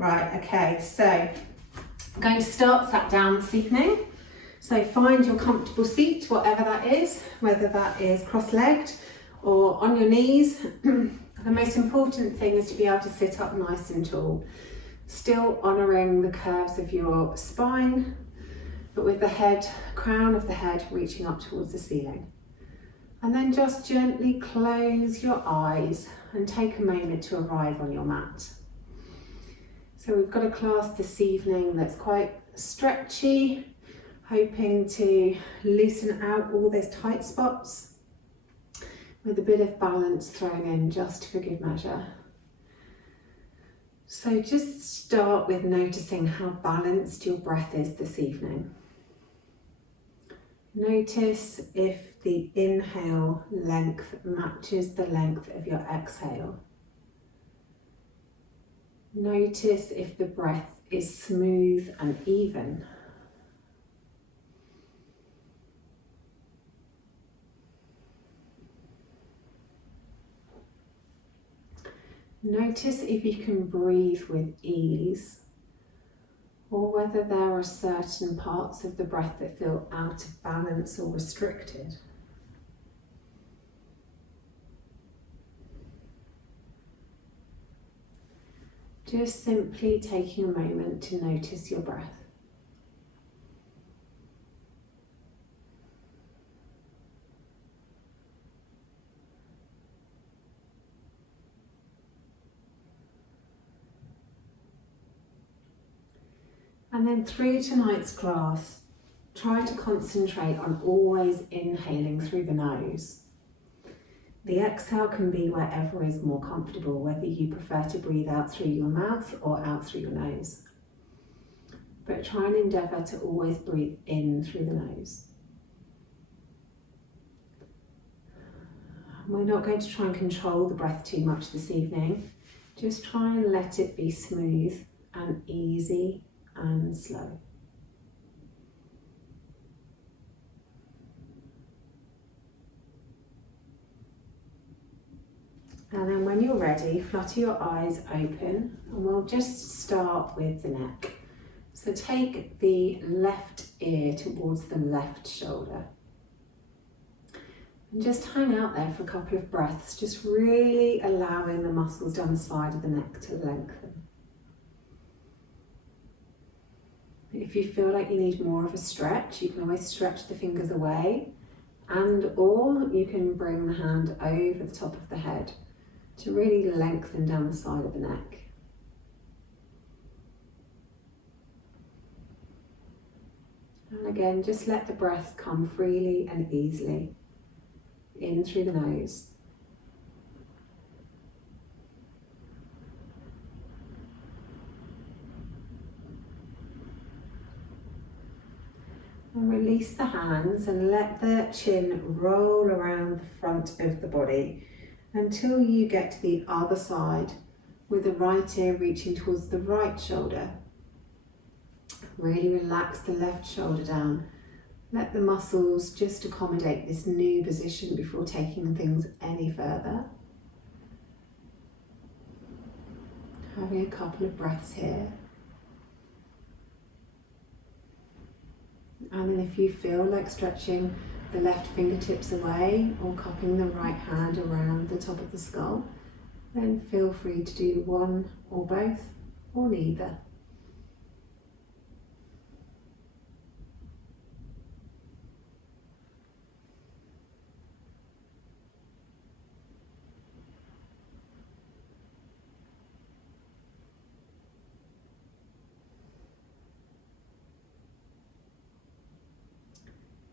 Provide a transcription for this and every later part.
Right, okay, so I'm going to start sat down this evening. So find your comfortable seat, whatever that is, whether that is cross-legged or on your knees. The most important thing is to be able to sit up nice and tall, still honouring the curves of your spine, but with the head, crown of the head reaching up towards the ceiling. And then just gently close your eyes and take a moment to arrive on your mat. So we've got a class this evening that's quite stretchy, hoping to loosen out all those tight spots with a bit of balance thrown in just for good measure. So just start with noticing how balanced your breath is this evening. Notice if the inhale length matches the length of your exhale. Notice if the breath is smooth and even. Notice if you can breathe with ease, or whether there are certain parts of the breath that feel out of balance or restricted. Just simply taking a moment to notice your breath. And then through tonight's class, try to concentrate on always inhaling through the nose. The exhale can be wherever is more comfortable, whether you prefer to breathe out through your mouth or out through your nose. But try and endeavour to always breathe in through the nose. We're not going to try and control the breath too much this evening. Just try and let it be smooth and easy and slow. And then when you're ready, flutter your eyes open and we'll just start with the neck. So take the left ear towards the left shoulder. And just hang out there for a couple of breaths, just really allowing the muscles down the side of the neck to lengthen. If you feel like you need more of a stretch, you can always stretch the fingers away, and or you can bring the hand over the top of the head to really lengthen down the side of the neck. And again, just let the breath come freely and easily in through the nose. And release the hands and let the chin roll around the front of the body until you get to the other side with the right ear reaching towards the right shoulder. Really relax the left shoulder down. Let the muscles just accommodate this new position before taking things any further. Having a couple of breaths here. And then if you feel like stretching the left fingertips away or cupping the right hand around the top of the skull, then feel free to do one or both or neither.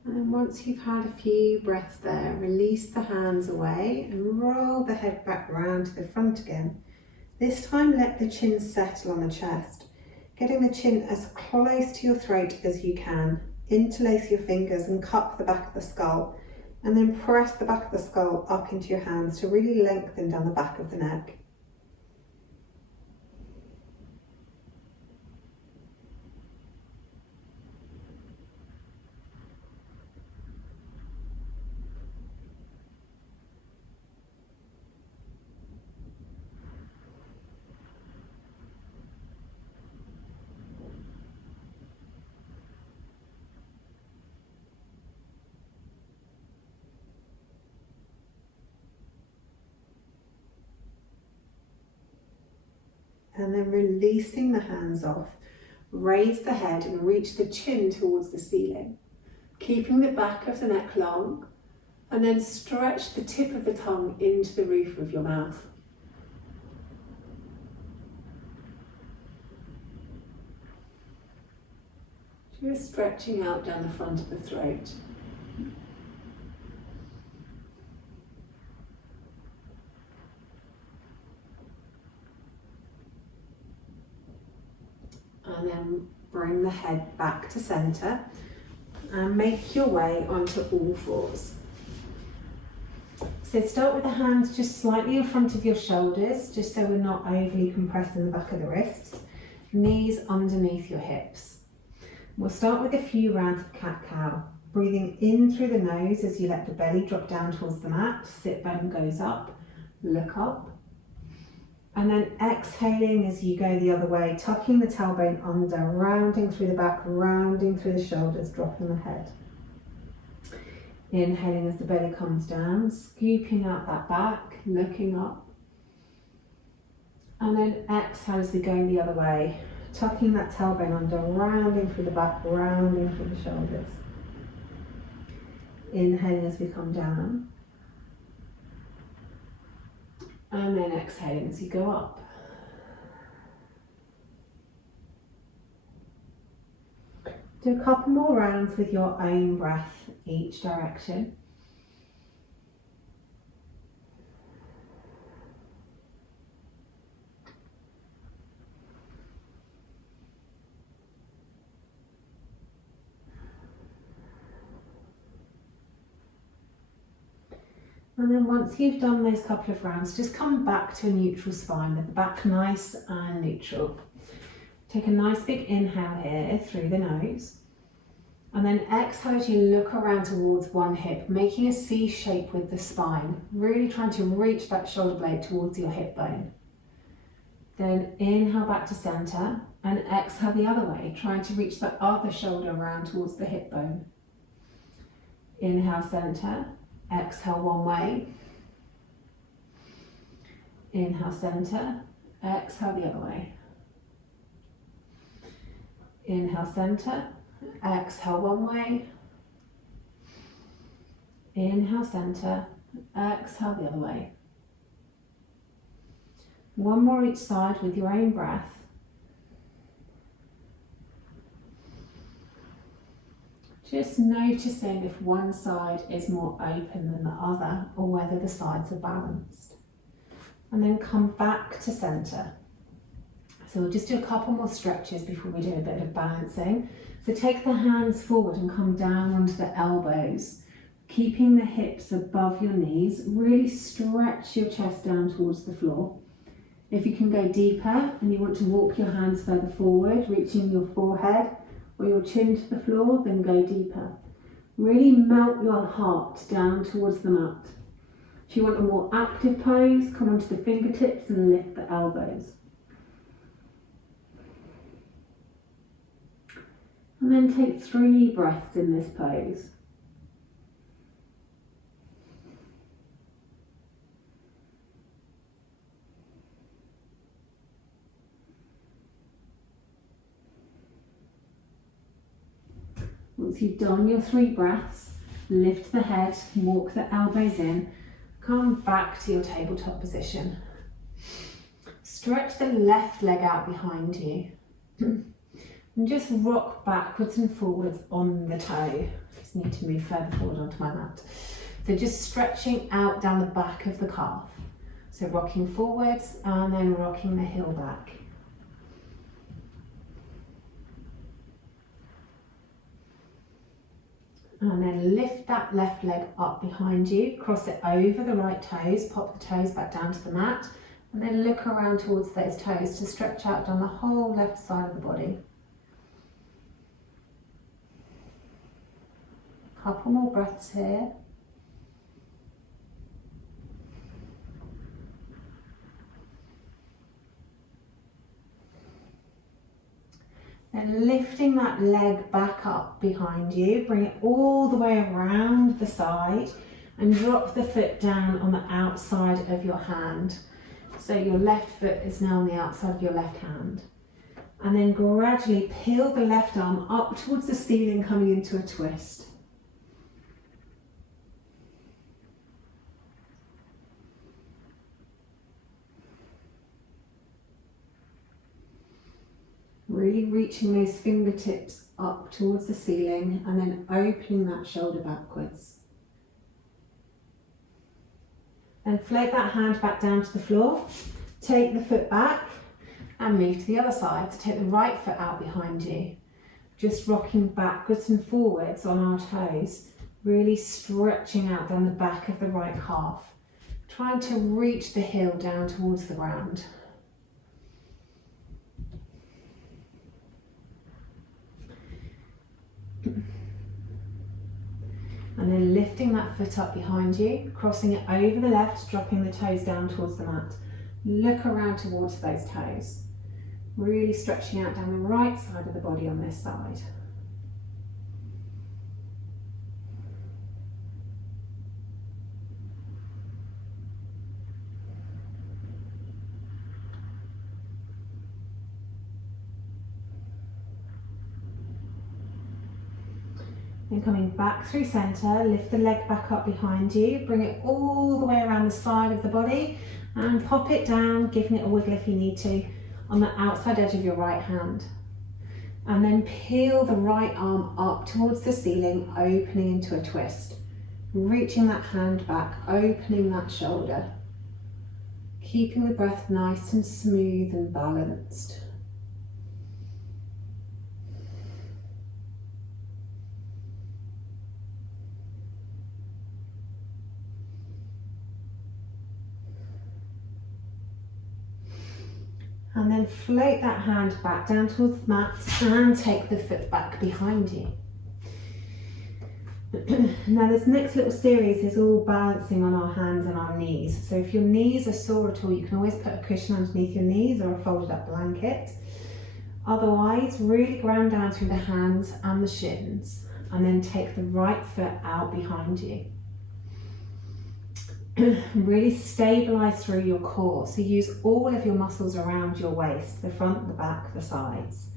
And once you've had a few breaths there, release the hands away and roll the head back round to the front again. This time let the chin settle on the chest, getting the chin as close to your throat as you can. Interlace your fingers and cup the back of the skull, and then press the back of the skull up into your hands to really lengthen down the back of the neck. and then releasing the hands off. Raise the head and reach the chin towards the ceiling, keeping the back of the neck long, and then stretch the tip of the tongue into the roof of your mouth. Just stretching out down the front of the throat. And then bring the head back to center and make your way onto all fours. So start with the hands just slightly in front of your shoulders, just so we're not overly compressing the back of the wrists. Knees underneath your hips. We'll start with a few rounds of cat-cow. Breathing in through the nose as you let the belly drop down towards the mat. Sit bone goes up, look up. And then exhaling as you go the other way, tucking the tailbone under, rounding through the back, rounding through the shoulders, dropping the head. Inhaling as the belly comes down, scooping out that back, looking up. And then exhale as we go the other way, tucking that tailbone under, rounding through the back, rounding through the shoulders. Inhaling as we come down. And then exhaling as you go up. Do a couple more rounds with your own breath each direction. And then once you've done those couple of rounds, just come back to a neutral spine with the back nice and neutral. Take a nice big inhale here through the nose. And then exhale as you look around towards one hip, making a C shape with the spine, really trying to reach that shoulder blade towards your hip bone. Then inhale back to center and exhale the other way, trying to reach the other shoulder around towards the hip bone. Inhale center. Exhale one way, inhale center, exhale the other way. Inhale center, exhale one way, inhale center, exhale the other way. One more each side with your own breath. Just noticing if one side is more open than the other or whether the sides are balanced. And then come back to center. So we'll just do a couple more stretches before we do a bit of balancing. So take the hands forward and come down onto the elbows, keeping the hips above your knees. Really stretch your chest down towards the floor. If you can go deeper and you want to walk your hands further forward, reaching your forehead or your chin to the floor, then go deeper. Really melt your heart down towards the mat. If you want a more active pose, come onto the fingertips and lift the elbows. And then take 3 breaths in this pose. Once you've done your 3 breaths, lift the head, walk the elbows in, come back to your tabletop position. Stretch the left leg out behind you and just rock backwards and forwards on the toe. Just need to move further forward onto my mat. So just stretching out down the back of the calf. So rocking forwards and then rocking the heel back. And then lift that left leg up behind you, cross it over the right toes, pop the toes back down to the mat, and then look around towards those toes to stretch out down the whole left side of the body. Couple more breaths here. Then lifting that leg back up behind you, bring it all the way around the side and drop the foot down on the outside of your hand. So your left foot is now on the outside of your left hand. And then gradually peel the left arm up towards the ceiling, coming into a twist. Really reaching those fingertips up towards the ceiling and then opening that shoulder backwards. Then float that hand back down to the floor. Take the foot back and move to the other side. So take the right foot out behind you. Just rocking backwards and forwards on our toes. Really stretching out down the back of the right calf. Trying to reach the heel down towards the ground. And then lifting that foot up behind you, crossing it over the left, dropping the toes down towards the mat. Look around towards those toes. Really stretching out down the right side of the body on this side. Then coming back through centre, lift the leg back up behind you, bring it all the way around the side of the body and pop it down, giving it a wiggle if you need to, on the outside edge of your right hand. And then peel the right arm up towards the ceiling, opening into a twist. Reaching that hand back, opening that shoulder. Keeping the breath nice and smooth and balanced. And then float that hand back down towards the mat and take the foot back behind you. Now this next little series is all balancing on our hands and our knees. So if your knees are sore at all, you can always put a cushion underneath your knees or a folded up blanket. Otherwise, really ground down through the hands and the shins and then take the right foot out behind you. Really stabilise through your core. So use all of your muscles around your waist, the front, the back, the sides.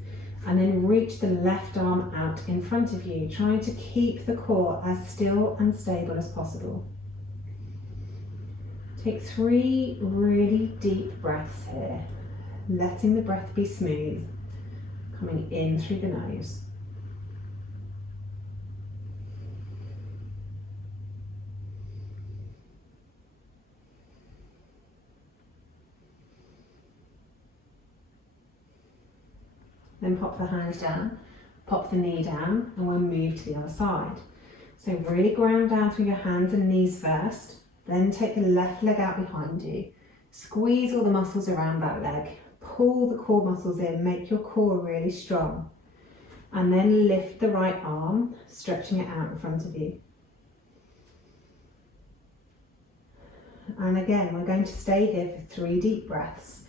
And then reach the left arm out in front of you, trying to keep the core as still and stable as possible. Take 3 really deep breaths here, letting the breath be smooth, coming in through the nose. Then pop the hand down, pop the knee down, and we'll move to the other side. So really ground down through your hands and knees first, then take the left leg out behind you. Squeeze all the muscles around that leg, pull the core muscles in, make your core really strong. And then lift the right arm, stretching it out in front of you. And again, we're going to stay here for 3 deep breaths.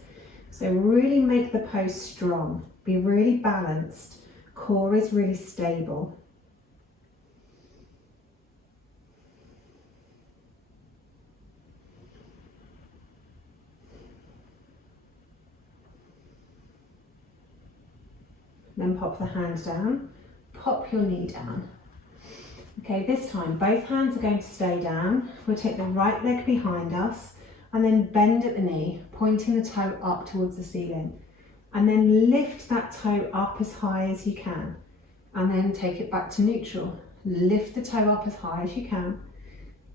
So really make the pose strong. Be really balanced. Core is really stable. Then pop the hand down, pop your knee down. Okay, this time both hands are going to stay down. We'll take the right leg behind us and then bend at the knee, pointing the toe up towards the ceiling. And then lift that toe up as high as you can. And then take it back to neutral. Lift the toe up as high as you can.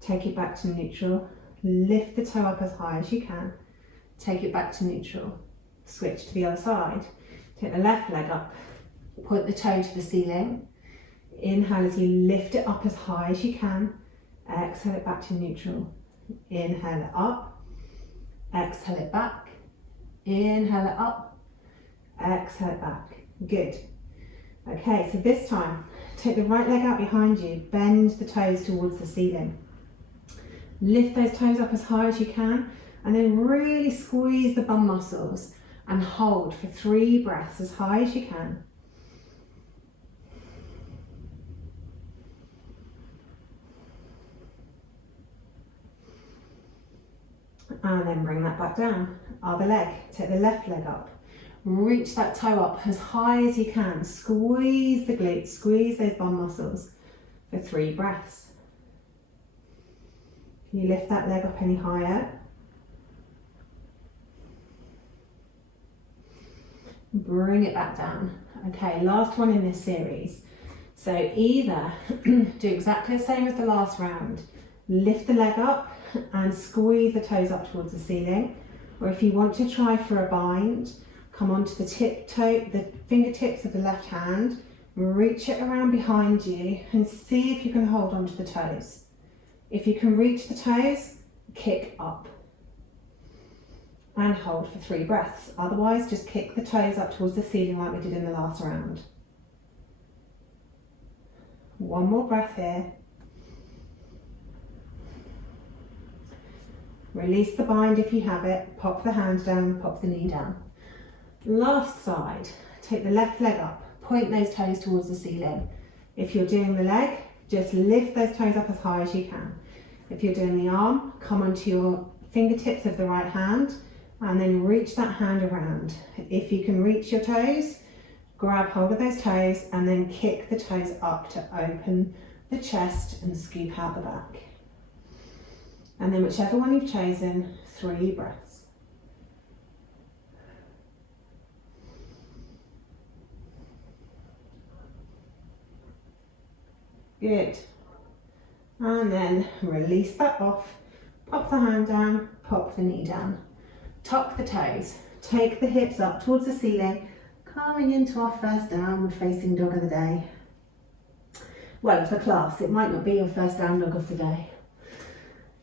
Take it back to neutral. Lift the toe up as high as you can. Take it back to neutral. Switch to the other side. Take the left leg up. Point the toe to the ceiling. Inhale as you lift it up as high as you can. Exhale it back to neutral. Inhale it up. Exhale it back. Inhale it up. Exhale it back. Good. Okay, so this time, take the right leg out behind you, bend the toes towards the ceiling. Lift those toes up as high as you can, and then really squeeze the bum muscles and hold for 3 breaths as high as you can. And then bring that back down. other leg. Take the left leg up. Reach that toe up as high as you can. Squeeze the glutes, squeeze those bum muscles for 3 breaths. Can you lift that leg up any higher? Bring it back down. Okay, last one in this series. So either do exactly the same as the last round. Lift the leg up and squeeze the toes up towards the ceiling. Or if you want to try for a bind, come onto the the fingertips of the left hand, reach it around behind you and see if you can hold onto the toes. If you can reach the toes, kick up and hold for 3 breaths. Otherwise, just kick the toes up towards the ceiling like we did in the last round. One more breath here. Release the bind if you have it. Pop the hand down, pop the knee down. Last side, take the left leg up. Point those toes towards the ceiling. If you're doing the leg, just lift those toes up as high as you can. If you're doing the arm, come onto your fingertips of the right hand and then reach that hand around. If you can reach your toes, grab hold of those toes and then kick the toes up to open the chest and scoop out the back. And then whichever one you've chosen, 3 breaths. Good. And then release that off. Pop the hand down, pop the knee down. Tuck the toes. Take the hips up towards the ceiling, coming into our first downward facing dog of the day. Well, of the class, it might not be your first down dog of the day.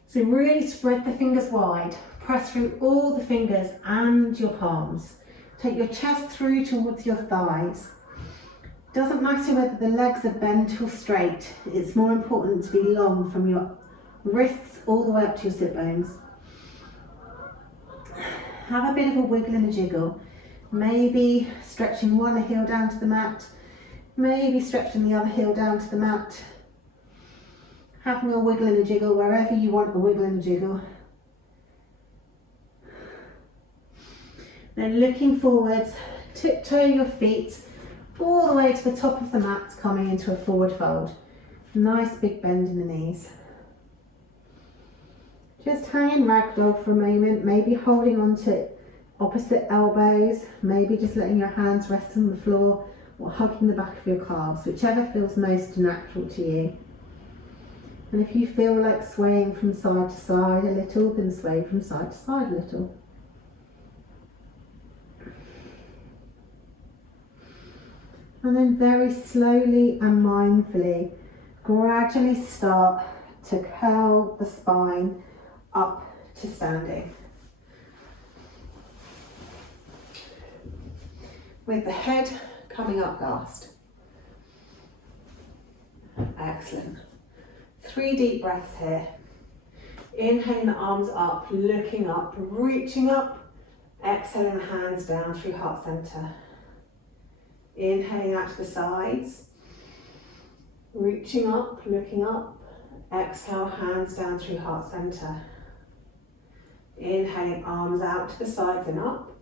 So really spread the fingers wide. Press through all the fingers and your palms. Take your chest through towards your thighs. Doesn't matter whether the legs are bent or straight, it's more important to be long from your wrists all the way up to your sit bones. Have a bit of a wiggle and a jiggle. Maybe stretching one heel down to the mat, maybe stretching the other heel down to the mat. Having a wiggle and a jiggle wherever you want a wiggle and a jiggle. Then looking forwards, tiptoe your feet all the way to the top of the mat, coming into a forward fold. Nice big bend in the knees. Just hang in ragdoll for a moment, maybe holding on to opposite elbows, maybe just letting your hands rest on the floor or hugging the back of your calves, whichever feels most natural to you. And if you feel like swaying from side to side a little, then sway from side to side a little. And then very slowly and mindfully, gradually start to curl the spine up to standing. With the head coming up last. Excellent. 3 deep breaths here. Inhaling the arms up, looking up, reaching up. Exhaling the hands down through heart center. Inhaling out to the sides. Reaching up, looking up. Exhale, hands down through heart center. Inhaling, arms out to the sides and up.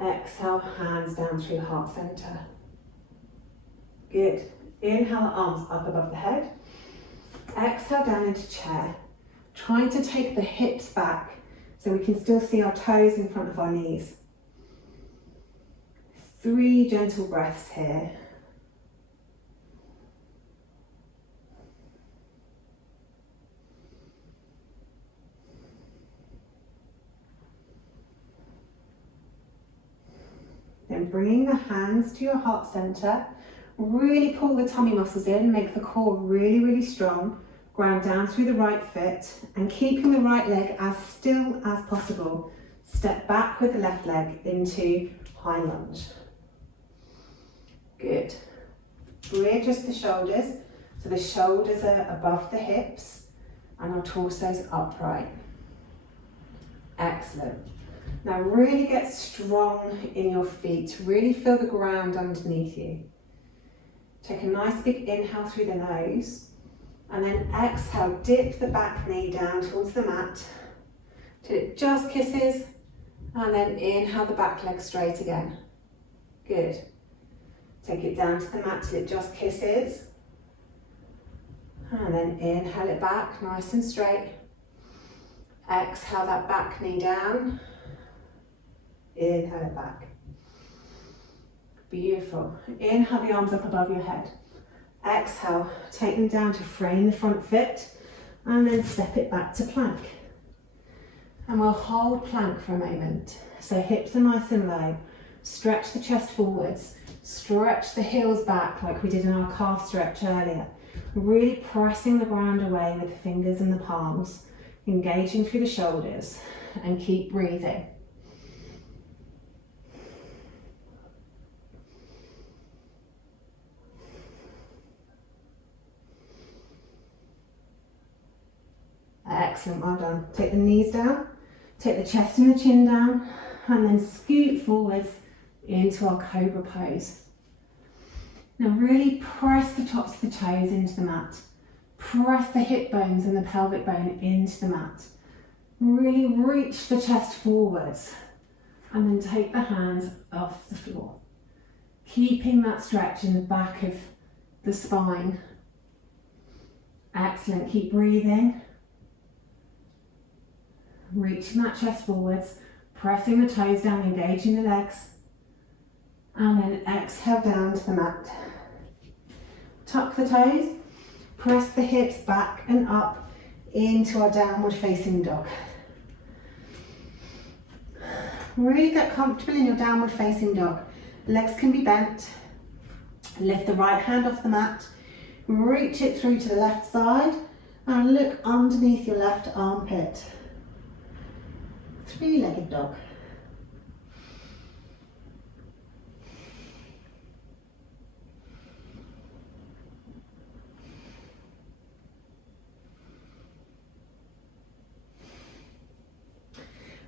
Exhale, hands down through heart center. Good. Inhale, arms up above the head. Exhale, down into chair. Trying to take the hips back so we can still see our toes in front of our knees. 3 gentle breaths here. Then bringing the hands to your heart center, really pull the tummy muscles in, make the core really, really strong. Ground down through the right foot and keeping the right leg as still as possible. Step back with the left leg into high lunge. Good. Readjust the shoulders so the shoulders are above the hips and our torso's upright. Excellent. Now really get strong in your feet. Really feel the ground underneath you. Take a nice big inhale through the nose and then exhale, dip the back knee down towards the mat till it just kisses, and then inhale the back leg straight again. Good. Take it down to the mat till it just kisses, and then inhale it back nice and straight. Exhale that back knee down, inhale it back. Beautiful. Inhale the arms up above your head. Exhale, take them down to frame the front foot, and then step it back to plank. And we'll hold plank for a moment. So hips are nice and low. Stretch the chest forwards. Stretch the heels back like we did in our calf stretch earlier. Really pressing the ground away with the fingers and the palms. Engaging through the shoulders, and keep breathing. Excellent, well done. Take the knees down, take the chest and the chin down, and then scoot forwards into our cobra pose. Now really press the tops of the toes into the mat. Press the hip bones and the pelvic bone into the mat. Really reach the chest forwards, and then take the hands off the floor. Keeping that stretch in the back of the spine. Excellent, keep breathing. Reaching that chest forwards, pressing the toes down, engaging the legs. And then exhale down to the mat. Tuck the toes, press the hips back and up into our downward facing dog. Really get comfortable in your downward facing dog. Legs can be bent. Lift the right hand off the mat, reach it through to the left side, and look underneath your left armpit. Three-legged dog.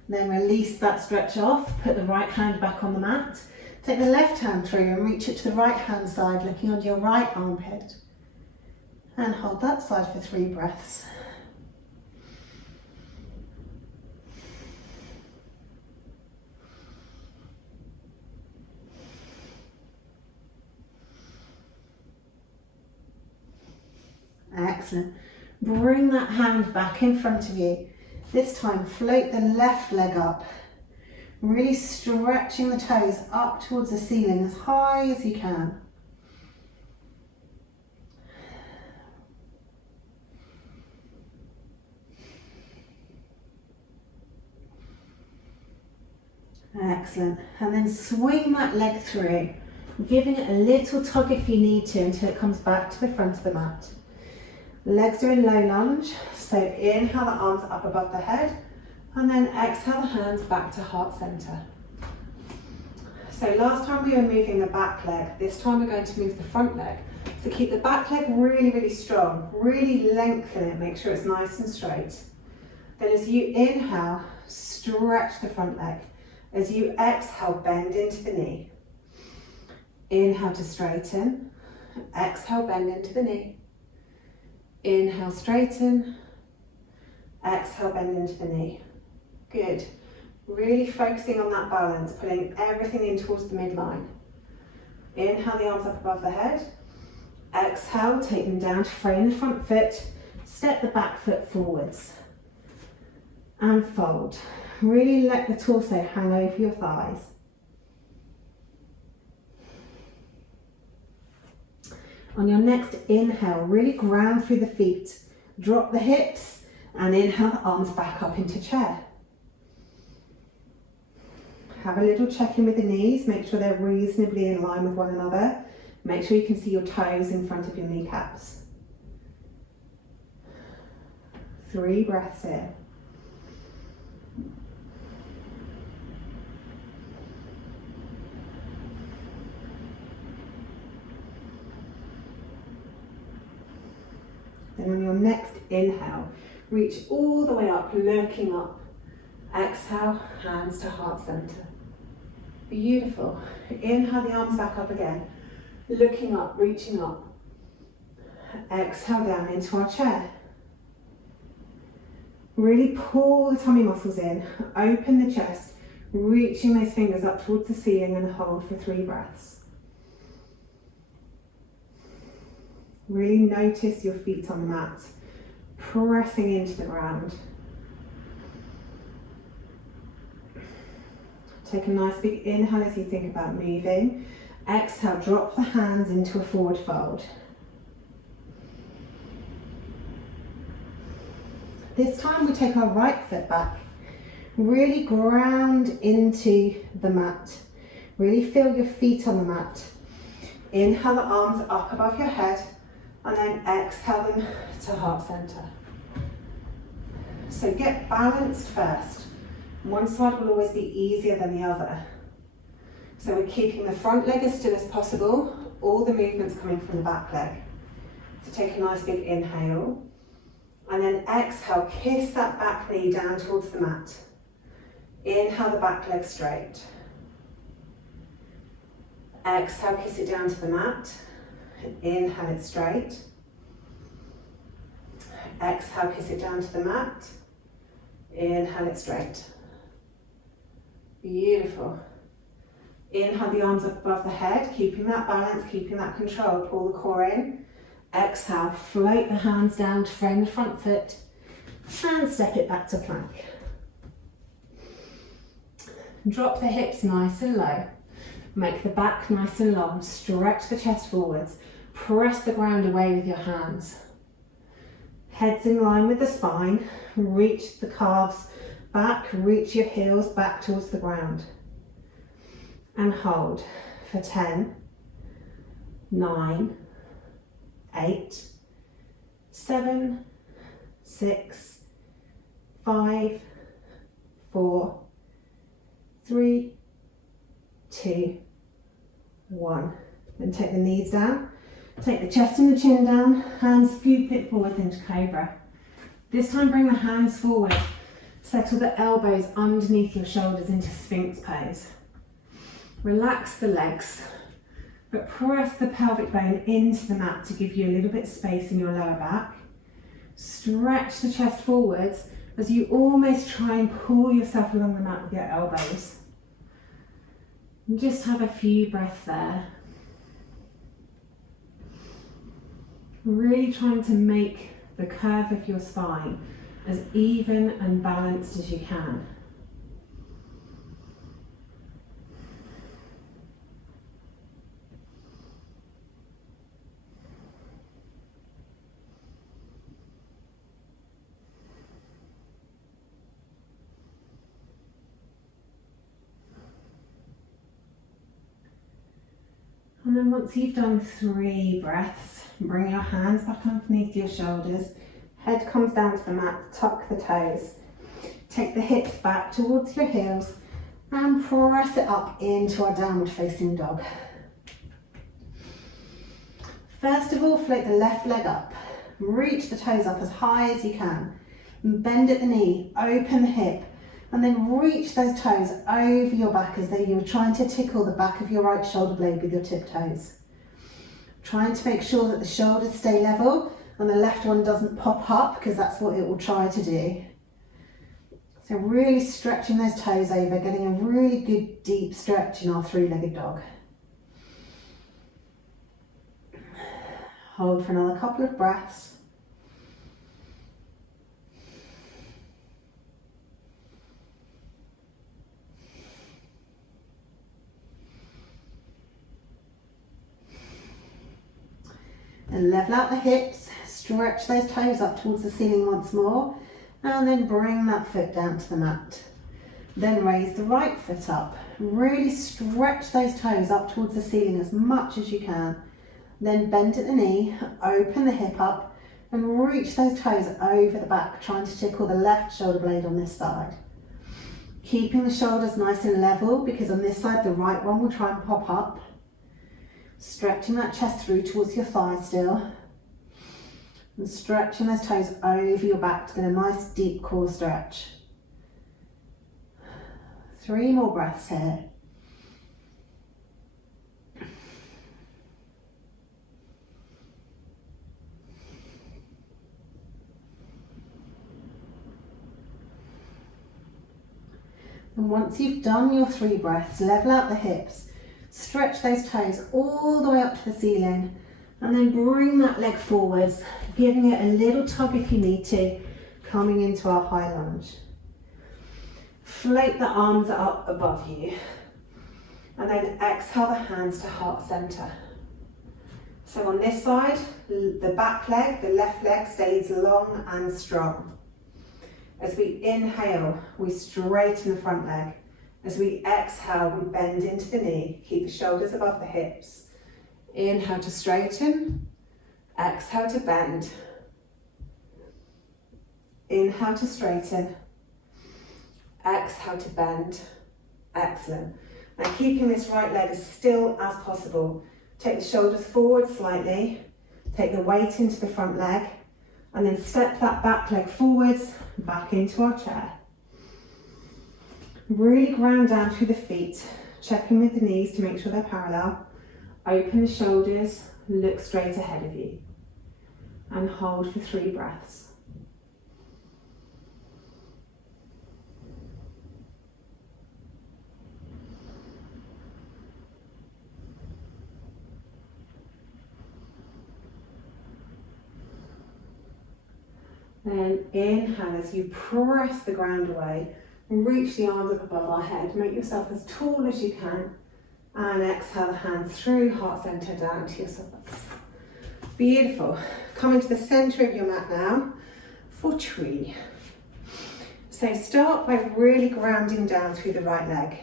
Then release that stretch off, put the right hand back on the mat, take the left hand through and reach it to the right hand side, looking onto your right armpit. And hold that side for 3 breaths. Excellent. Bring that hand back in front of you. This time, float the left leg up, really stretching the toes up towards the ceiling as high as you can. Excellent. And then swing that leg through, giving it a little tug if you need to until it comes back to the front of the mat. Legs are in low lunge, so inhale the arms up above the head, and then exhale the hands back to heart center. So last time we were moving the back leg, this time we're going to move the front leg. So keep the back leg really, really strong, really lengthen it, make sure it's nice and straight. Then as you inhale, stretch the front leg. As you exhale, bend into the knee. Inhale to straighten, exhale, bend into the knee. Inhale, straighten, exhale, bend into the knee. Good. Really focusing on that balance, pulling everything in towards the midline. Inhale the arms up above the head. Exhale, take them down to frame the front foot, step the back foot forwards. And fold. Really let the torso hang over your thighs. On your next inhale, really ground through the feet. Drop the hips and inhale the arms back up into chair. Have a little check-in with the knees. Make sure they're reasonably in line with one another. Make sure you can see your toes in front of your kneecaps. 3 breaths here. Then on your next inhale, reach all the way up, looking up. Exhale, hands to heart center. Beautiful. Inhale the arms back up again, looking up, reaching up. Exhale down into our chair. Really pull the tummy muscles in, open the chest, reaching those fingers up towards the ceiling and hold for 3 breaths. Really notice your feet on the mat, pressing into the ground. Take a nice big inhale as you think about moving. Exhale, drop the hands into a forward fold. This time we take our right foot back, really ground into the mat. Really feel your feet on the mat. Inhale the arms up above your head and then exhale them to heart center. So get balanced first. One side will always be easier than the other. So we're keeping the front leg as still as possible, all the movements coming from the back leg. So take a nice big inhale. And then exhale, kiss that back knee down towards the mat. Inhale the back leg straight. Exhale, kiss it down to the mat. Inhale it straight. Exhale, kiss it down to the mat. Inhale it straight. Beautiful. Inhale the arms up above the head, keeping that balance, keeping that control. Pull the core in. Exhale, float the hands down to frame the front foot and step it back to plank. Drop the hips nice and low. Make the back nice and long. Stretch the chest forwards. Press the ground away with your hands. Head's in line with the spine. Reach the calves back. Reach your heels back towards the ground. And hold for 10, 9, 8, 7, 6, 5, 4, 3, 2, 1. Then take the knees down, take the chest and the chin down, and scoop it forward into cobra. This time bring the hands forward, settle the elbows underneath your shoulders into Sphinx pose. Relax the legs, but press the pelvic bone into the mat to give you a little bit of space in your lower back. Stretch the chest forwards as you almost try and pull yourself along the mat with your elbows. And just have a few breaths there. Really trying to make the curve of your spine as even and balanced as you can. And then once you've done 3 breaths, bring your hands back underneath your shoulders, head comes down to the mat, tuck the toes. Take the hips back towards your heels and press it up into our downward facing dog. First of all, float the left leg up. Reach the toes up as high as you can. Bend at the knee, open the hip, and then reach those toes over your back as though you were trying to tickle the back of your right shoulder blade with your tiptoes. Trying to make sure that the shoulders stay level and the left one doesn't pop up, because that's what it will try to do. So really stretching those toes over, getting a really good deep stretch in our 3-legged dog. Hold for another couple of breaths. And level out the hips, stretch those toes up towards the ceiling once more, and then bring that foot down to the mat. Then raise the right foot up. Really stretch those toes up towards the ceiling as much as you can. Then bend at the knee, open the hip up, and reach those toes over the back, trying to tickle the left shoulder blade on this side. Keeping the shoulders nice and level, because on this side the right one will try and pop up. Stretching that chest through towards your thigh still. And stretching those toes over your back to get a nice deep core stretch. 3 more breaths here. And once you've done your 3 breaths, level out the hips, stretch those toes all the way up to the ceiling, and then bring that leg forwards, giving it a little tug if you need to, coming into our high lunge. Float the arms up above you, and then exhale the hands to heart center. So on this side, the back leg, the left leg stays long and strong. As we inhale, we straighten the front leg. As we exhale, we bend into the knee, keep the shoulders above the hips. Inhale to straighten, exhale to bend. Inhale to straighten, exhale to bend. Excellent. Now keeping this right leg as still as possible. Take the shoulders forward slightly, take the weight into the front leg, and then step that back leg forwards, back into our chair. Really ground down through the feet, checking with the knees to make sure they're parallel. Open the shoulders, look straight ahead of you, and hold for 3 breaths. Then inhale as you press the ground away, reach the arms up above our head, make yourself as tall as you can, and exhale the hands through heart center down to your soles. Beautiful. Coming to the center of your mat now for tree. So start by really grounding down through the right leg,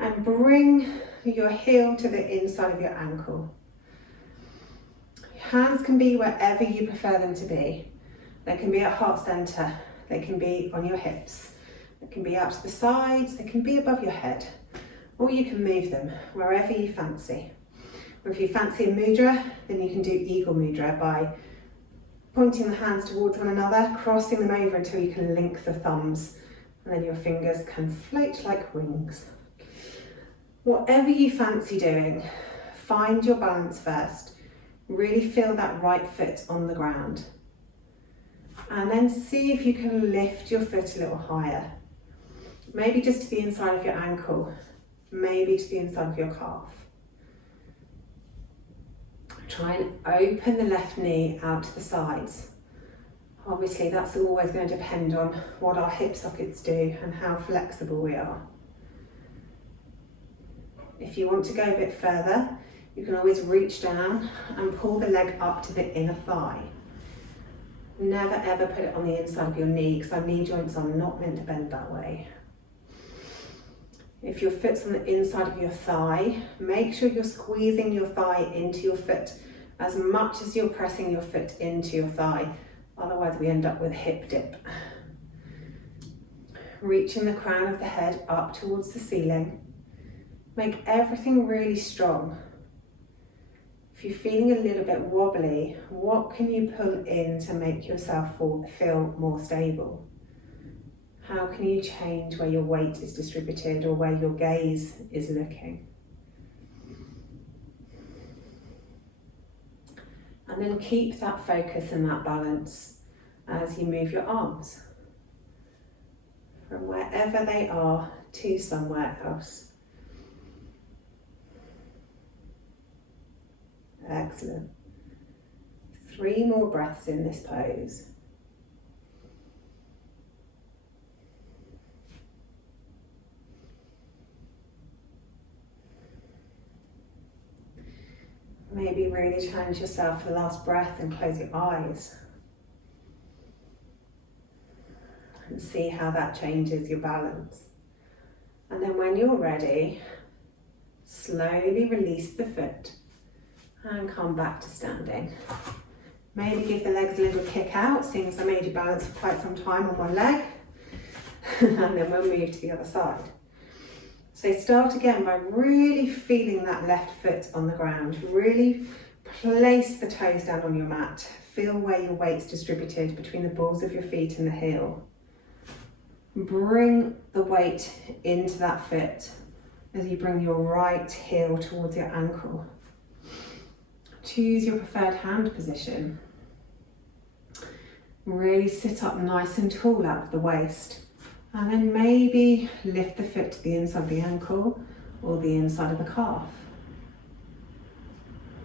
and bring your heel to the inside of your ankle. Your hands can be wherever you prefer them to be. They can be at heart center, they can be on your hips, they can be out to the sides, they can be above your head, or you can move them wherever you fancy. Or if you fancy a mudra, then you can do eagle mudra by pointing the hands towards one another, crossing them over until you can link the thumbs, and then your fingers can float like wings. Whatever you fancy doing, find your balance first. Really feel that right foot on the ground. And then see if you can lift your foot a little higher. Maybe just to the inside of your ankle, maybe to the inside of your calf. Try and open the left knee out to the sides. Obviously that's always going to depend on what our hip sockets do and how flexible we are. If you want to go a bit further, you can always reach down and pull the leg up to the inner thigh. Never ever put it on the inside of your knee, because our knee joints are not meant to bend that way. If your foot's on the inside of your thigh, make sure you're squeezing your thigh into your foot as much as you're pressing your foot into your thigh. Otherwise we end up with a hip dip. Reaching the crown of the head up towards the ceiling. Make everything really strong. If you're feeling a little bit wobbly, what can you pull in to make yourself feel more stable? How can you change where your weight is distributed or where your gaze is looking? And then keep that focus and that balance as you move your arms from wherever they are to somewhere else. Excellent. 3 more breaths in this pose. Maybe really challenge yourself for the last breath and close your eyes. And see how that changes your balance. And then when you're ready, slowly release the foot. And come back to standing. Maybe give the legs a little kick out, seeing as I made you balance for quite some time on one leg. And then we'll move to the other side. So start again by really feeling that left foot on the ground. Really place the toes down on your mat. Feel where your weight's distributed between the balls of your feet and the heel. Bring the weight into that foot as you bring your right heel towards your ankle. Choose your preferred hand position. Really sit up nice and tall out of the waist. And then maybe lift the foot to the inside of the ankle or the inside of the calf.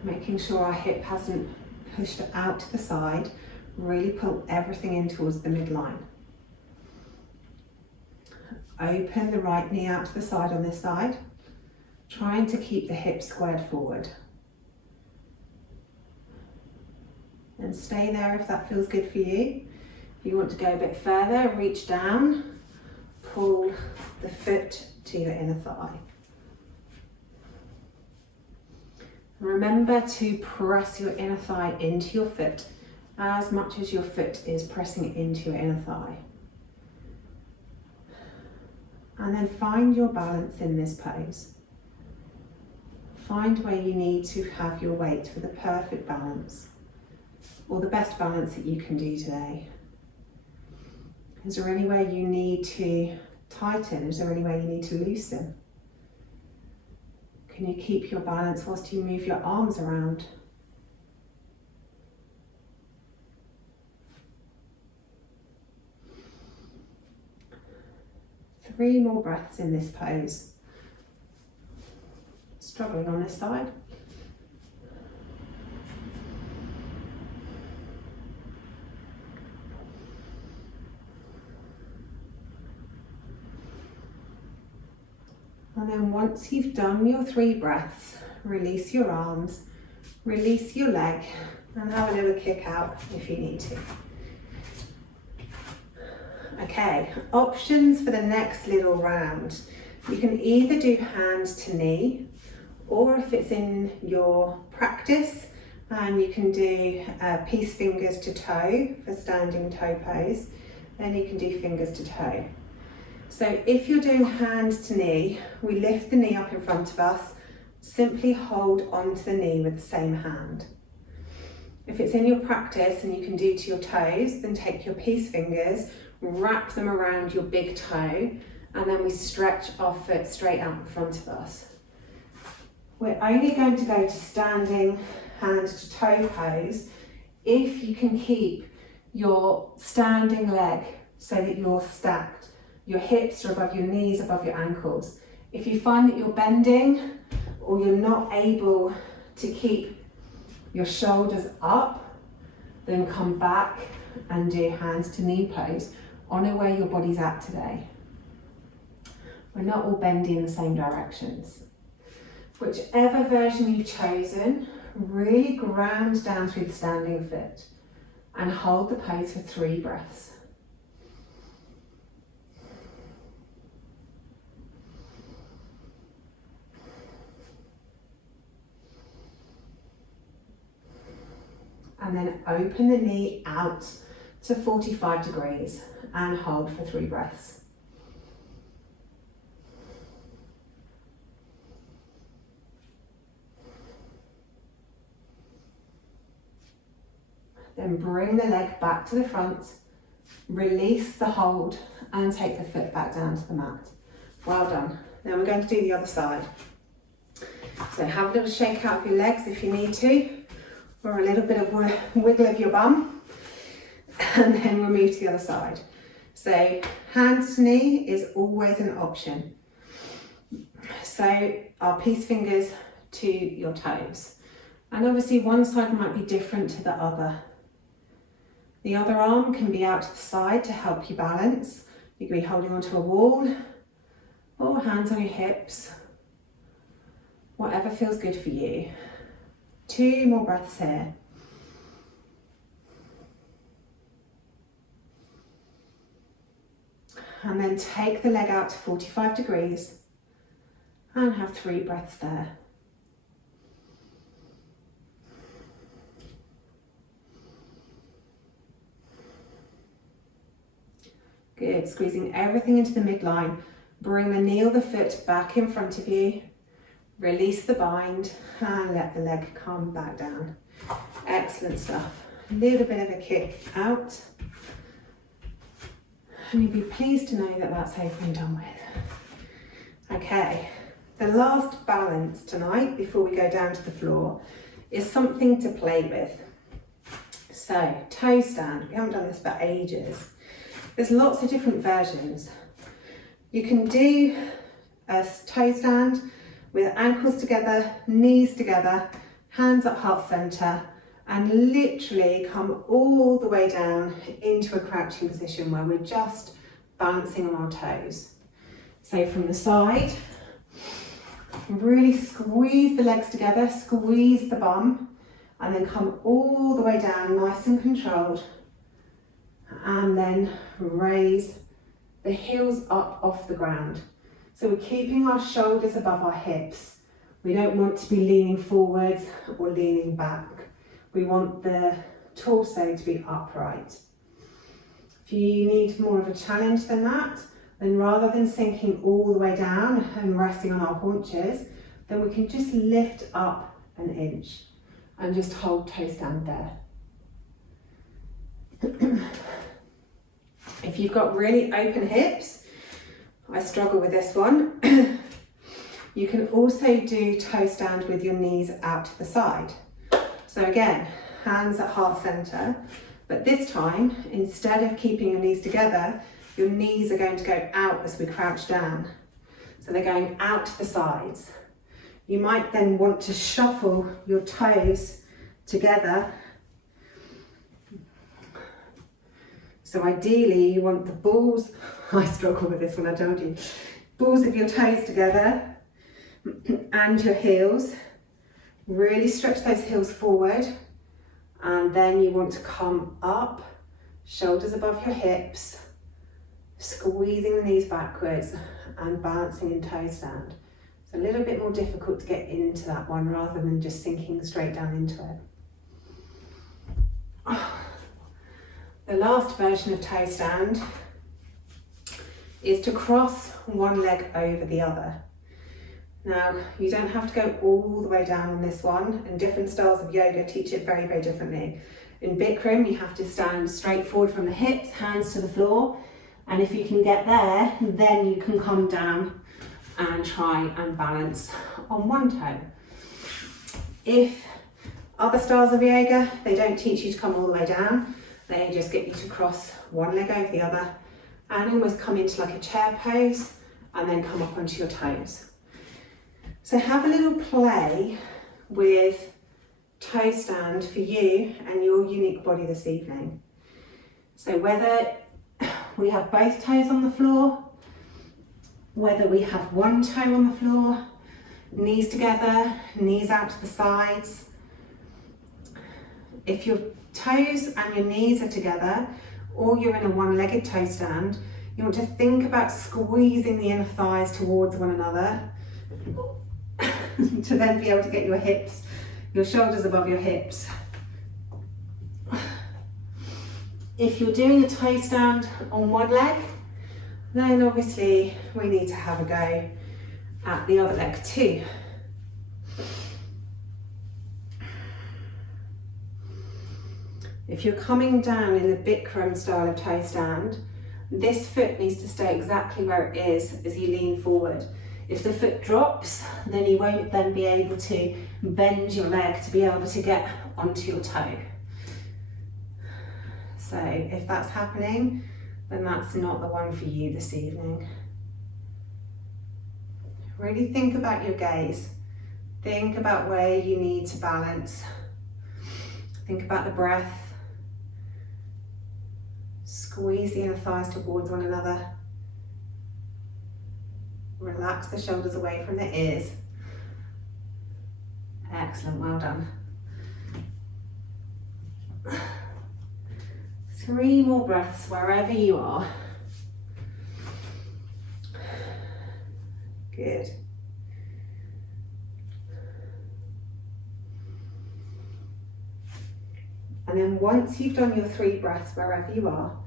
Making sure our hip hasn't pushed out to the side. Really pull everything in towards the midline. Open the right knee out to the side on this side, trying to keep the hips squared forward. And stay there if that feels good for you. If you want to go a bit further, reach down, pull the foot to your inner thigh. Remember to press your inner thigh into your foot as much as your foot is pressing into your inner thigh. And then find your balance in this pose. Find where you need to have your weight for the perfect balance, or the best balance that you can do today. Is there anywhere you need to tighten? Is there anywhere you need to loosen? Can you keep your balance whilst you move your arms around? Three more breaths in this pose. Struggling on this side. And then once you've done your 3 breaths, release your arms, release your leg, and have a little kick out if you need to. Okay, options for the next little round. You can either do hand to knee, or if it's in your practice, you can do piece fingers to toe for standing toe pose, then you can do fingers to toe. So if you're doing hand to knee, we lift the knee up in front of us, simply hold onto the knee with the same hand. If it's in your practice and you can do to your toes, then take your peace fingers, wrap them around your big toe, and then we stretch our foot straight out in front of us. We're only going to go to standing hand to toe pose if you can keep your standing leg so that you're stacked. Your hips are above your knees, above your ankles. If you find that you're bending or you're not able to keep your shoulders up, then come back and do hands to knee pose. Honour where your body's at today. We're not all bending in the same directions. Whichever version you've chosen, really ground down through the standing foot and hold the pose for 3 breaths. And then open the knee out to 45 degrees and hold for 3 breaths. Then bring the leg back to the front, release the hold and take the foot back down to the mat. Well done. Now we're going to do the other side. So have a little shake out of your legs if you need to, or a little bit of wiggle of your bum, and then we'll move to the other side. So hand to knee is always an option. So our peace fingers to your toes. And obviously one side might be different to the other. The other arm can be out to the side to help you balance. You can be holding onto a wall or hands on your hips. Whatever feels good for you. 2 more breaths here. And then take the leg out to 45 degrees and have 3 breaths there. Good, squeezing everything into the midline. Bring the knee or the foot back in front of you. Release the bind and let the leg come back down. Excellent stuff. A little bit of a kick out. And you'll be pleased to know that that's over and done with. Okay, the last balance tonight before we go down to the floor is something to play with. So, toe stand. We haven't done this for ages. There's lots of different versions. You can do a toe stand with ankles together, knees together, hands at heart center, and literally come all the way down into a crouching position where we're just balancing on our toes. So from the side, really squeeze the legs together, squeeze the bum, and then come all the way down, nice and controlled. And then raise the heels up off the ground. So we're keeping our shoulders above our hips. We don't want to be leaning forwards or leaning back. We want the torso to be upright. If you need more of a challenge than that, then rather than sinking all the way down and resting on our haunches, then we can just lift up an inch and just hold toe stand there. If you've got really open hips, I struggle with this one, you can also do toe stand with your knees out to the side. So again, hands at heart center, but this time, instead of keeping your knees together, your knees are going to go out as we crouch down. So they're going out to the sides. You might then want to shuffle your toes together. So ideally you want the balls, I struggle with this one, I told you, balls of your toes together and your heels. Really stretch those heels forward, and then you want to come up, shoulders above your hips, squeezing the knees backwards and balancing in toe stand. It's a little bit more difficult to get into that one rather than just sinking straight down into it. The last version of toe stand is to cross one leg over the other. Now, you don't have to go all the way down on this one, and different styles of yoga teach it very, very differently. In Bikram, you have to stand straight forward from the hips, hands to the floor, and if you can get there, then you can come down and try and balance on one toe. If other styles of yoga, they don't teach you to come all the way down, they just get you to cross one leg over the other and almost come into like a chair pose and then come up onto your toes. So have a little play with toe stand for you and your unique body this evening. So whether we have both toes on the floor, whether we have one toe on the floor, knees together, knees out to the sides. If your toes and your knees are together, or you're in a one-legged toe stand, you want to think about squeezing the inner thighs towards one another to then be able to get your hips, your shoulders above your hips. If you're doing a toe stand on one leg, then obviously we need to have a go at the other leg too. If you're coming down in the Bikram style of toe stand, this foot needs to stay exactly where it is as you lean forward. If the foot drops, then you won't then be able to bend your leg to be able to get onto your toe. So if that's happening, then that's not the one for you this evening. Really think about your gaze. Think about where you need to balance. Think about the breath. Squeeze the inner thighs towards one another. Relax the shoulders away from the ears. Excellent, well done. 3 more breaths wherever you are. Good. And then once you've done your 3 breaths wherever you are,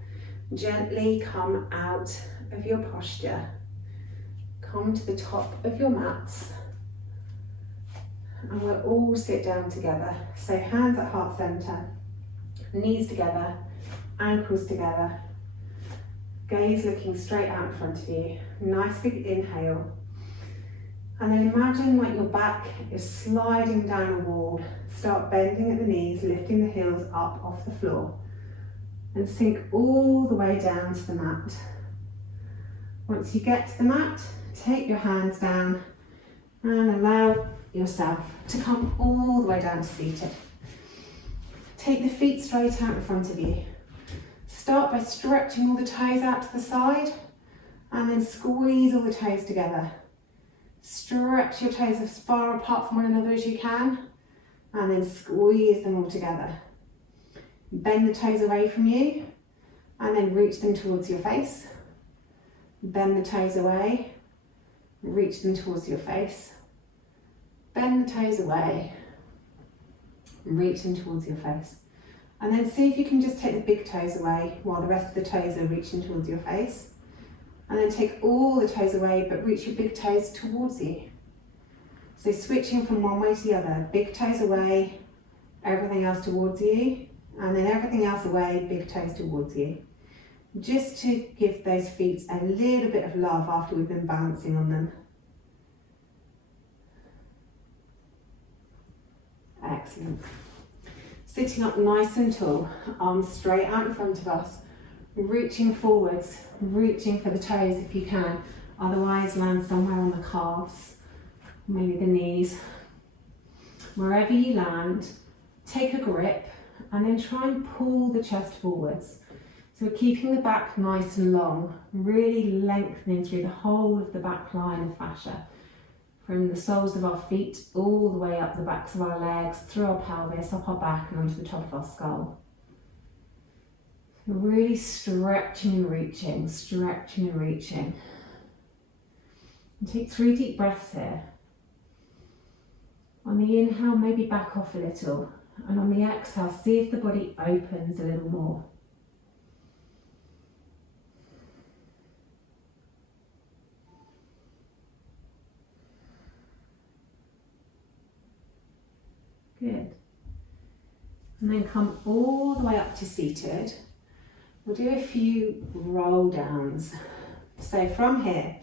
gently come out of your posture. Come to the top of your mats. And we'll all sit down together. So hands at heart center, knees together, ankles together. Gaze looking straight out in front of you. Nice big inhale. And then imagine like your back is sliding down a wall. Start bending at the knees, lifting the heels up off the floor. And sink all the way down to the mat. Once you get to the mat, take your hands down and allow yourself to come all the way down to seated. Take the feet straight out in front of you. Start by stretching all the toes out to the side and then squeeze all the toes together. Stretch your toes as far apart from one another as you can and then squeeze them all together. Bend the toes away from you and then reach them towards your face. Bend the toes away, reach them towards your face. Bend the toes away, reach them towards your face. And then see if you can just take the big toes away while the rest of the toes are reaching towards your face. And then take all the toes away but reach your big toes towards you. So switching from one way to the other, big toes away, everything else towards you, and then everything else away, big toes towards you. Just to give those feet a little bit of love after we've been balancing on them. Excellent. Sitting up nice and tall, arms straight out in front of us, reaching forwards, reaching for the toes if you can, otherwise land somewhere on the calves, maybe the knees. Wherever you land, take a grip and then try and pull the chest forwards. So we're keeping the back nice and long, really lengthening through the whole of the back line of fascia, from the soles of our feet all the way up the backs of our legs, through our pelvis, up our back and onto the top of our skull. Really stretching and reaching, stretching and reaching. And take 3 deep breaths here. On the inhale, maybe back off a little. And on the exhale, see if the body opens a little more. Good. And then come all the way up to seated. We'll do a few roll downs. So from here,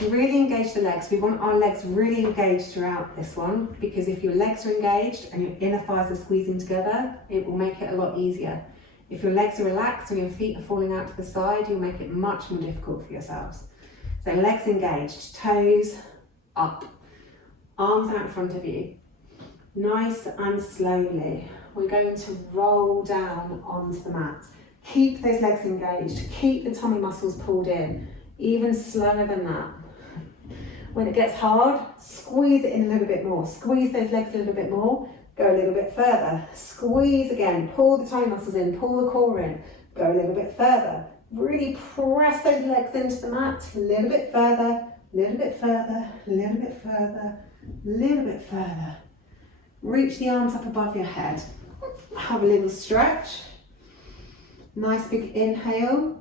really engage the legs. We want our legs really engaged throughout this one, because if your legs are engaged and your inner thighs are squeezing together, it will make it a lot easier. If your legs are relaxed and your feet are falling out to the side, you'll make it much more difficult for yourselves. So legs engaged, toes up, arms out in front of you. Nice and slowly, we're going to roll down onto the mat. Keep those legs engaged, keep the tummy muscles pulled in, even slower than that. When it gets hard, squeeze it in a little bit more. Squeeze those legs a little bit more, go a little bit further. Squeeze again, pull the tummy muscles in, pull the core in, go a little bit further. Really press those legs into the mat, a little bit further, a little bit further, a little bit further, a little bit further. Reach the arms up above your head. Have a little stretch. Nice big inhale.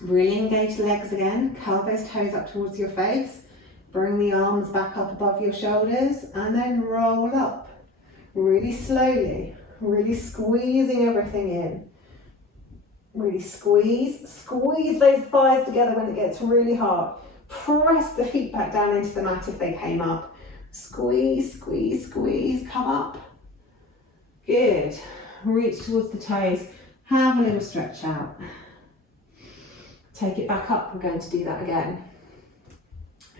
Really engage the legs again. Curl those toes up towards your face. Bring the arms back up above your shoulders and then roll up. Really slowly. Really squeezing everything in. Really squeeze those thighs together when it gets really hard. Press the feet back down into the mat if they came up. Squeeze, squeeze, squeeze, come up. Good. Reach towards the toes. Have a little stretch out. Take it back up. We're going to do that again.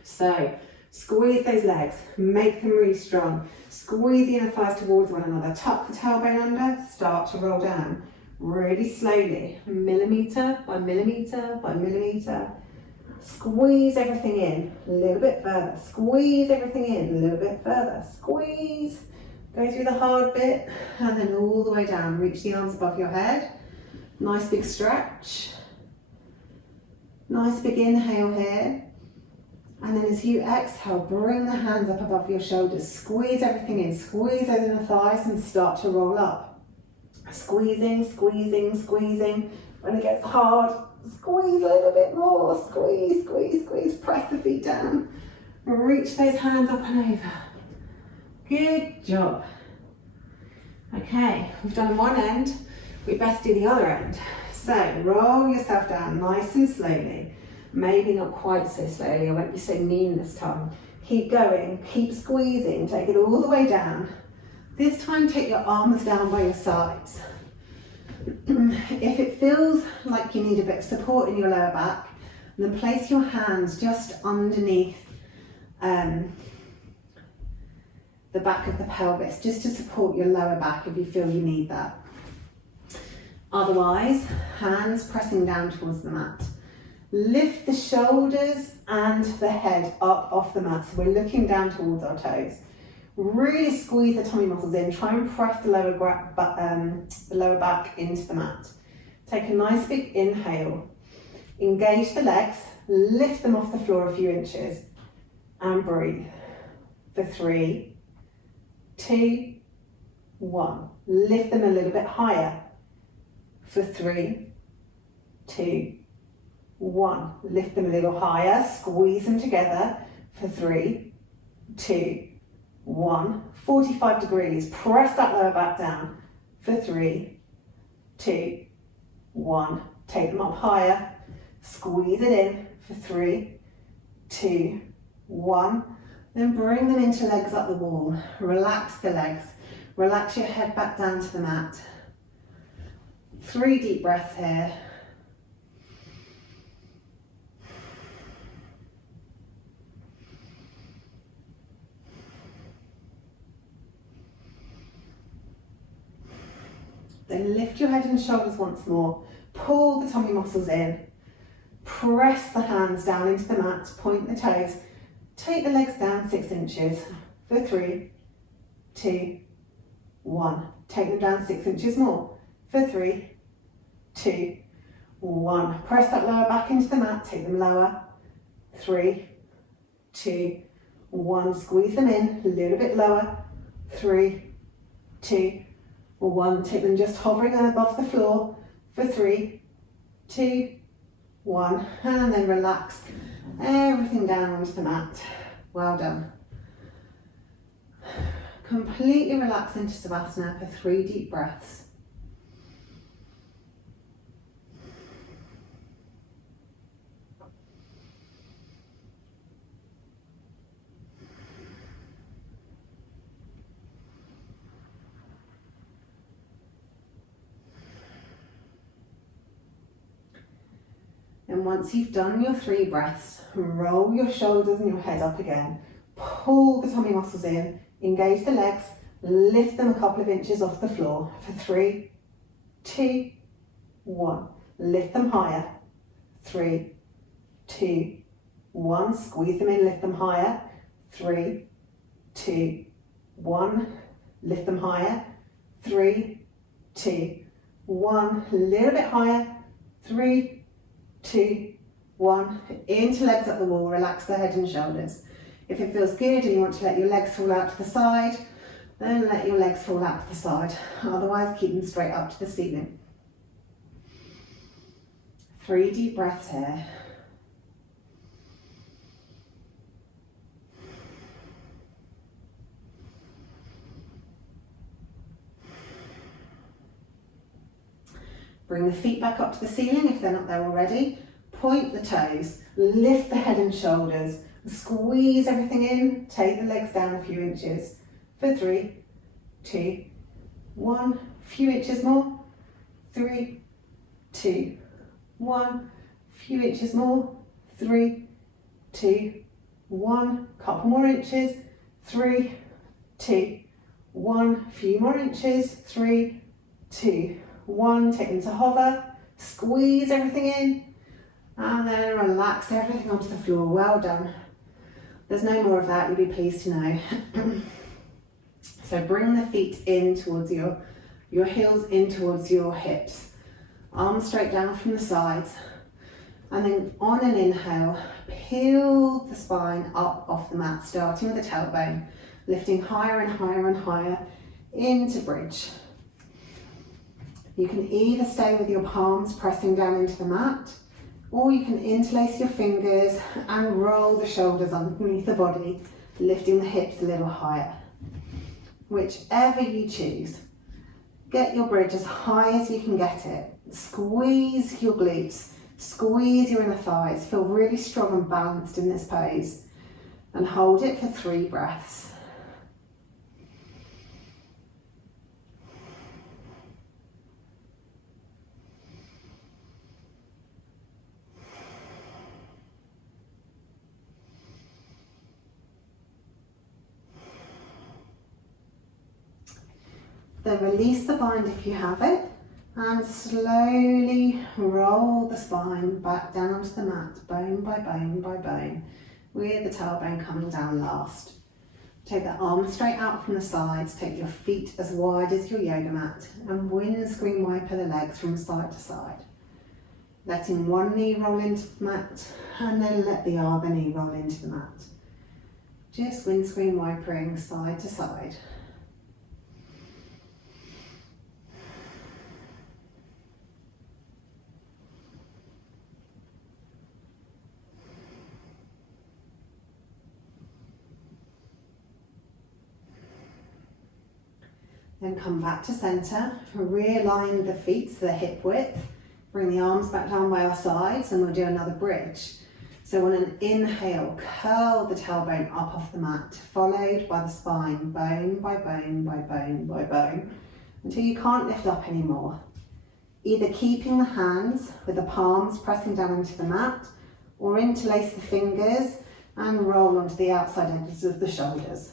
So, squeeze those legs. Make them really strong. Squeeze the inner thighs towards one another. Tuck the tailbone under. Start to roll down. Really slowly. Millimetre by millimetre by millimetre. Squeeze everything in, a little bit further. Squeeze everything in, a little bit further. Squeeze. Go through the hard bit and then all the way down. Reach the arms above your head. Nice big stretch. Nice big inhale here. And then as you exhale, bring the hands up above your shoulders. Squeeze everything in. Squeeze those inner thighs and start to roll up. Squeezing, squeezing, squeezing. When it gets hard, squeeze a little bit more. Squeeze, squeeze, squeeze. Press the feet down. Reach those hands up and over. Good job. Okay, we've done one end. We best do the other end. So roll yourself down nice and slowly. Maybe not quite so slowly. I won't be so mean this time. Keep going. Keep squeezing. Take it all the way down. This time take your arms down by your sides. If it feels like you need a bit of support in your lower back, And then place your hands just underneath the back of the pelvis, just to support your lower back if you feel you need that. Otherwise, hands pressing down towards the mat. Lift the shoulders and the head up off the mat, so we're looking down towards our toes. Really squeeze the tummy muscles in, try and press the lower back into the mat. Take a nice big inhale, engage the legs, lift them off the floor a few inches, and breathe. For 3, 2, 1. Lift them a little bit higher. For 3, 2, 1. Lift them a little higher, squeeze them together. For 3, 2, 1. 45 degrees, press that lower back down. For 3, 2, 1. Take them up higher, squeeze it in. For 3, 2, 1. Then bring them into legs up the wall. Relax the legs. Relax your head back down to the mat. 3 deep breaths here. Then lift your head and shoulders once more. Pull the tummy muscles in. Press the hands down into the mat. Point the toes. Take the legs down 6 inches. For 3, 2, 1. Take them down 6 inches more. For 3, 2, 1. Press that lower back into the mat. Take them lower. 3, 2, 1. Squeeze them in. A little bit lower. 3, 2, 1. Take them just hovering above the floor. For 3, 2, 1. And then relax everything down onto the mat. Well done. Completely relax into Savasana for 3 deep breaths. And once you've done your 3 breaths, roll your shoulders and your head up again. Pull the tummy muscles in, engage the legs, lift them a couple of inches off the floor. For 3, 2, 1. Lift them higher. 3, 2, 1. Squeeze them in, lift them higher. 3, 2, 1. Lift them higher. 3, 2, 1. A little bit higher. 3, 2, 1. Into legs up the wall, relax the head and shoulders. If it feels good and you want to let your legs fall out to the side, then let your legs fall out to the side. Otherwise, keep them straight up to the ceiling. 3 deep breaths here. Bring the feet back up to the ceiling if they're not there already. Point the toes, lift the head and shoulders, squeeze everything in, take the legs down a few inches. For 3, 2, 1, a few inches more. 3, 2, 1, a few inches more. 3, 2, 1, couple more inches. 3, 2, 1, a few more inches. 3, 2, 1, take them to hover, squeeze everything in, and then relax everything onto the floor. Well done. There's no more of that, you'll be pleased to know. So bring the feet in towards your heels in towards your hips. Arms straight down from the sides. And then on an inhale, peel the spine up off the mat, starting with the tailbone, lifting higher and higher and higher into bridge. You can either stay with your palms pressing down into the mat, or you can interlace your fingers and roll the shoulders underneath the body, lifting the hips a little higher. Whichever you choose. Get your bridge as high as you can get it. Squeeze your glutes, squeeze your inner thighs. Feel really strong and balanced in this pose. And hold it for 3 breaths. Then release the bind if you have it, and slowly roll the spine back down onto the mat, bone by bone by bone, with the tailbone coming down last. Take the arms straight out from the sides, take your feet as wide as your yoga mat, and windscreen wiper the legs from side to side. Letting one knee roll into the mat, and then let the other knee roll into the mat. Just windscreen wipering side to side. Then come back to centre, realign the feet to the hip width, bring the arms back down by our sides, and we'll do another bridge. So on an inhale, curl the tailbone up off the mat, followed by the spine, bone by bone by bone by bone, until you can't lift up anymore. Either keeping the hands with the palms pressing down into the mat, or interlace the fingers and roll onto the outside edges of the shoulders.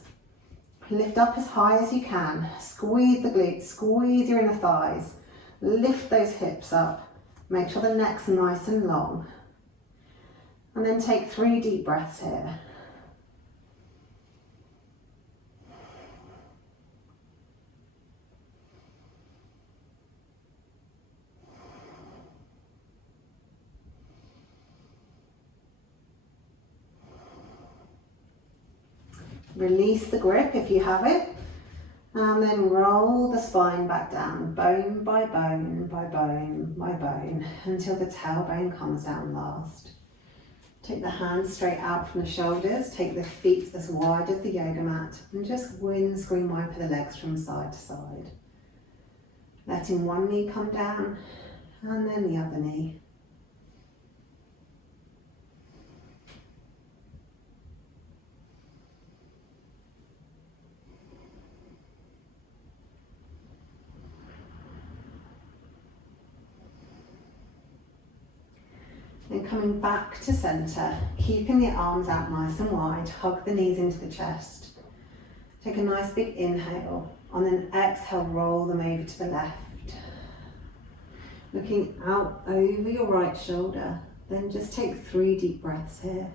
Lift up as high as you can, squeeze the glutes, squeeze your inner thighs, lift those hips up, make sure the neck's nice and long. And then take 3 deep breaths here. Release the grip if you have it, and then roll the spine back down, bone by bone by bone by bone, until the tailbone comes down last. Take the hands straight out from the shoulders, take the feet as wide as the yoga mat, and just windscreen wiper the legs from side to side. Letting one knee come down, and then the other knee. Then coming back to centre, keeping the arms out nice and wide, hug the knees into the chest. Take a nice big inhale, on an exhale, roll them over to the left. Looking out over your right shoulder, then just take 3 deep breaths here.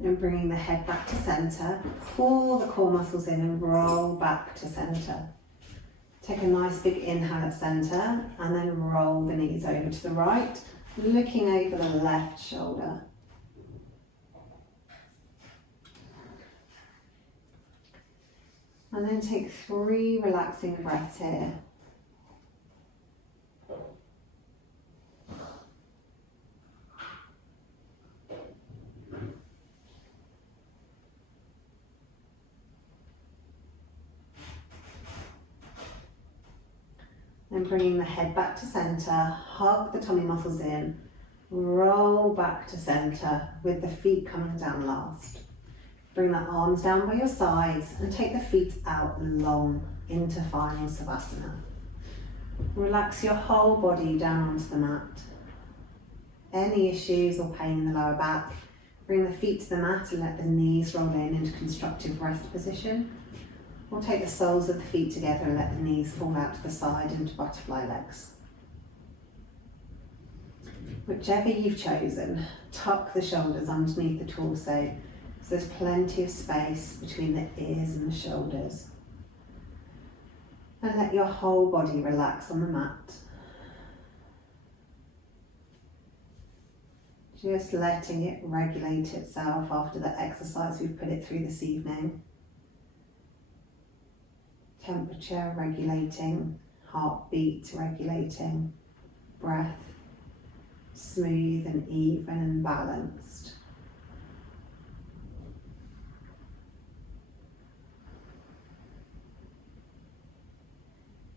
And bringing the head back to centre, pull the core muscles in and roll back to centre. Take a nice big inhale at centre, and then roll the knees over to the right, looking over the left shoulder. And then take 3 relaxing breaths here. And bringing the head back to centre, hug the tummy muscles in, roll back to centre with the feet coming down last. Bring the arms down by your sides and take the feet out long into final Savasana. Relax your whole body down onto the mat. Any issues or pain in the lower back, bring the feet to the mat and let the knees roll in into constructive rest position. Or take the soles of the feet together and let the knees fall out to the side into butterfly legs. Whichever you've chosen, tuck the shoulders underneath the torso so there's plenty of space between the ears and the shoulders. And let your whole body relax on the mat. Just letting it regulate itself after the exercise we've put it through this evening. Temperature regulating, heartbeat regulating, breath smooth and even and balanced.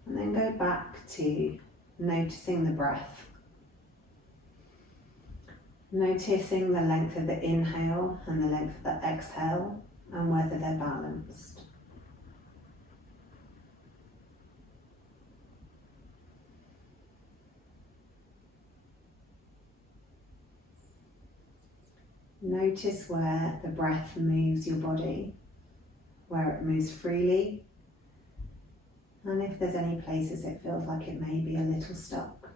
And then go back to noticing the breath. Noticing the length of the inhale and the length of the exhale and whether they're balanced. Notice where the breath moves your body, where it moves freely, and if there's any places it feels like it may be a little stuck.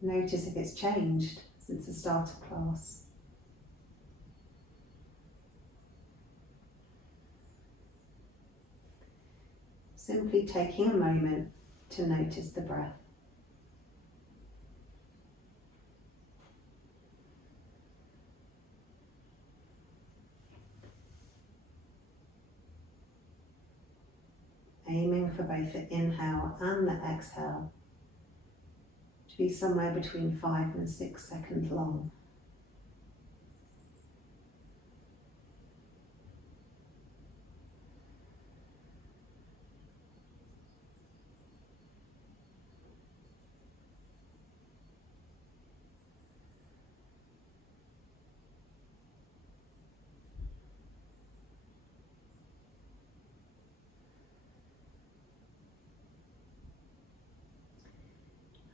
Notice if it's changed since the start of class. Simply taking a moment to notice the breath. Aiming for both the inhale and the exhale to be somewhere between 5 and 6 seconds long.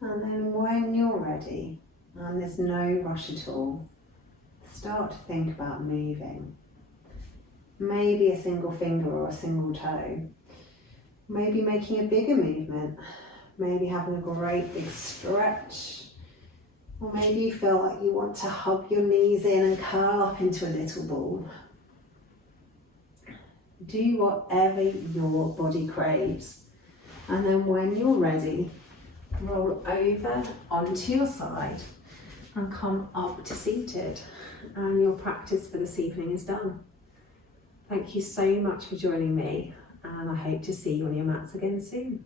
And then when you're ready, and there's no rush at all, start to think about moving. Maybe a single finger or a single toe. Maybe making a bigger movement. Maybe having a great big stretch. Or maybe you feel like you want to hug your knees in and curl up into a little ball. Do whatever your body craves. And then when you're ready, roll over onto your side and come up to seated. And your practice for this evening is done. Thank you so much for joining me, and I hope to see you on your mats again soon.